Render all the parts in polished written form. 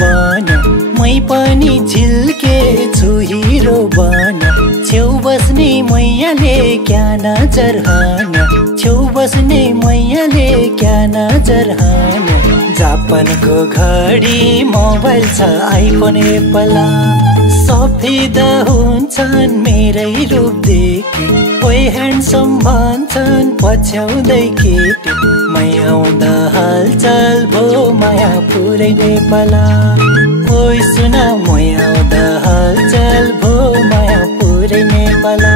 बन मै पनि झिल्के छु हिरो बन छेउ बस्ने मैयाले क्या नजर हान छेउ बस्ने मैयाले क्या नजर हान जापानको घडी मोबाइल छ आइफोन एप्पल सफेद हुन्छन् मेरै रूप देखि कोही ह्यान्डसम भन्छन् पछ्याउँदै केटी मै आउँदा हालचाल भो माया पुरै नेपाल ओइ सुन मै आउँदा हालचाल भो माया पुरै नेपाल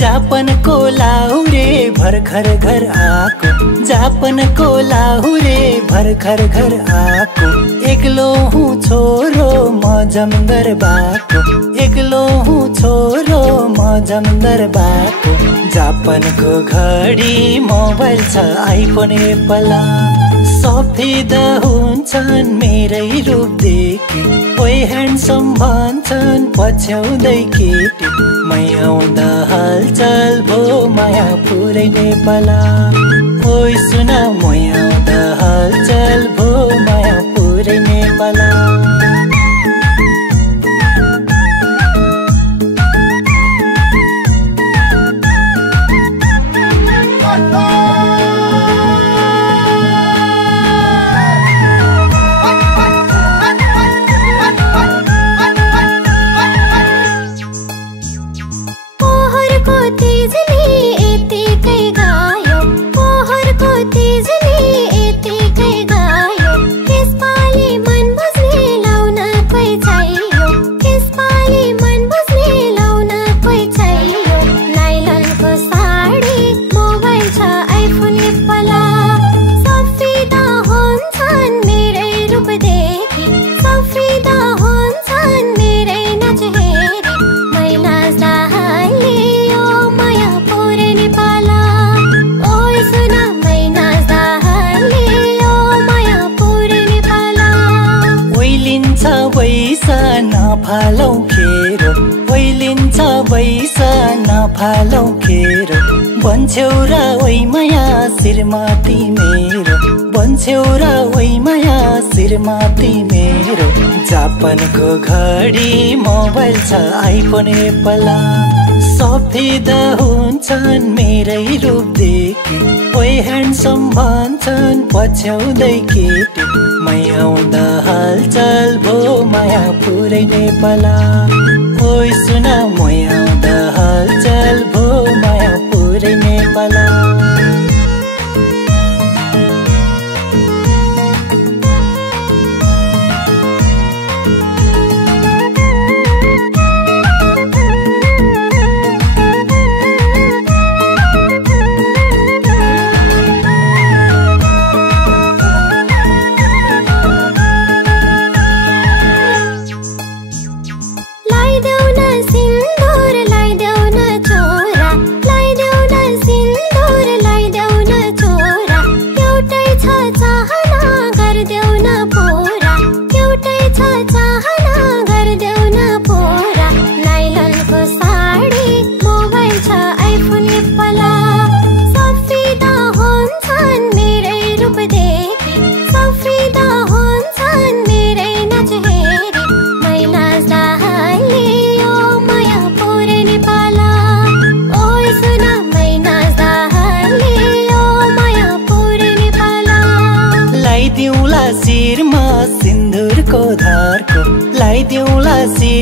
जापानको लाहुरे भर्खर घर आको जापानको लाहुरे भर्खर घर आको एक्लो हुँ छोरो म जमदर बाको एक्लो हुँ छोरो म जमदर बाको जापानको घडी मोबाइल छ आइफोन एप्पल सफेद हुन्छन् मेरै रूप देखि कोही ह्यान्डसम भन्छन् पछ्याउँदै केटी मै आउँदा हालचाल भो माया पुरै नेपाल ओइ सुन मै आउँदा हालचाल भो माया पुरै नेपाल नफालौ खेरो ओइलिन्छ बैसा नफालौ खेरो बन्छौ र ओइ माया शिरमाती मेरो बन्छौ र ओइ माया शिरमाती मेरो जापानको घडी मोबाइल छ आइफोन एप्पल सफेद हुन्छन् मेरै रूप देखि कोही ह्यान्डसम भन्छन् पछ्याउँदै केटी मै आउँदा हालचाल भो माया पुरै नेपाल ओइ सुन मै आउँदा हालचाल भो माया पुरै नेपाल लाइदेऊ न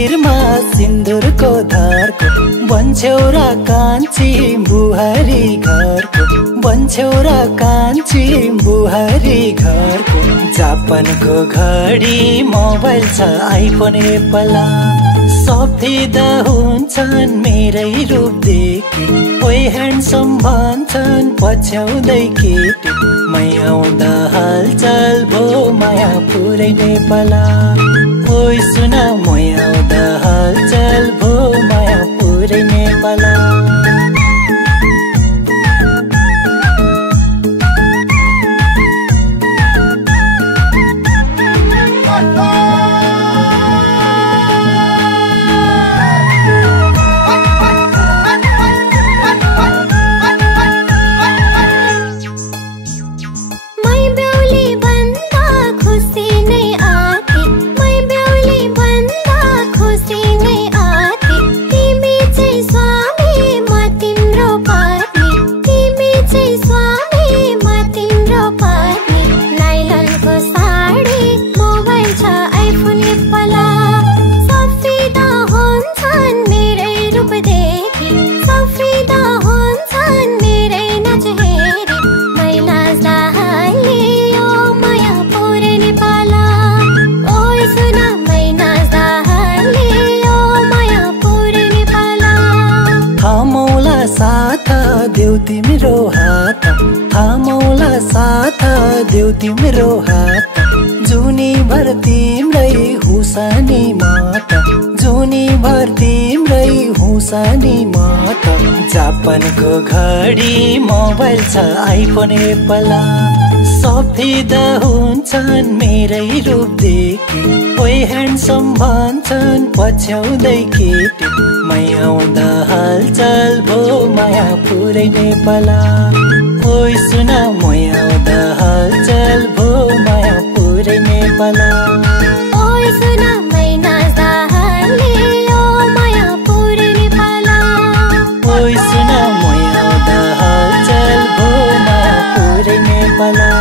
शिरमा सिन्दुरको धारको बन्छौरा कान्छी बुहारी घरको बन्छौरा कान्छी बुहारी घरको जापानको घडी मोबाइल छ आइफोन एप्पला सफिदा हुन्छन् मेरै रूप देखि ओइ ह्यान्डसम भन्छन् पछ्याउँदै केटी मै आउँदा हालचाल भो माया पुरै नेपाला ओइ सुन मै आउँदा हालचाल भो माया पुरै नेपाला तिम्रो हात थामौला साथ देऊ तिम्रो हात जुनी भर तिम्रै हुसानी माता जुनी भर तिम्रै हुसानी माता जापानको घडी मोबाइल छ आइफोन एप्पला सफिदा हुन्छन् मेरै रूप देखि ओइ ह्यान्डसम भन्छन् पछ्याउँदै केटी मै आउँदा हालचाल भो माया पुरै नेपाला ओइ सुन मै आउँदा हालचाल भो माया पुरै नेपाला ओइ सुन मै नाच्दा हालियो माया पुरै नेपाला ओइ सुन मै आउँदा हालचाल भो माया पुरै नेपाला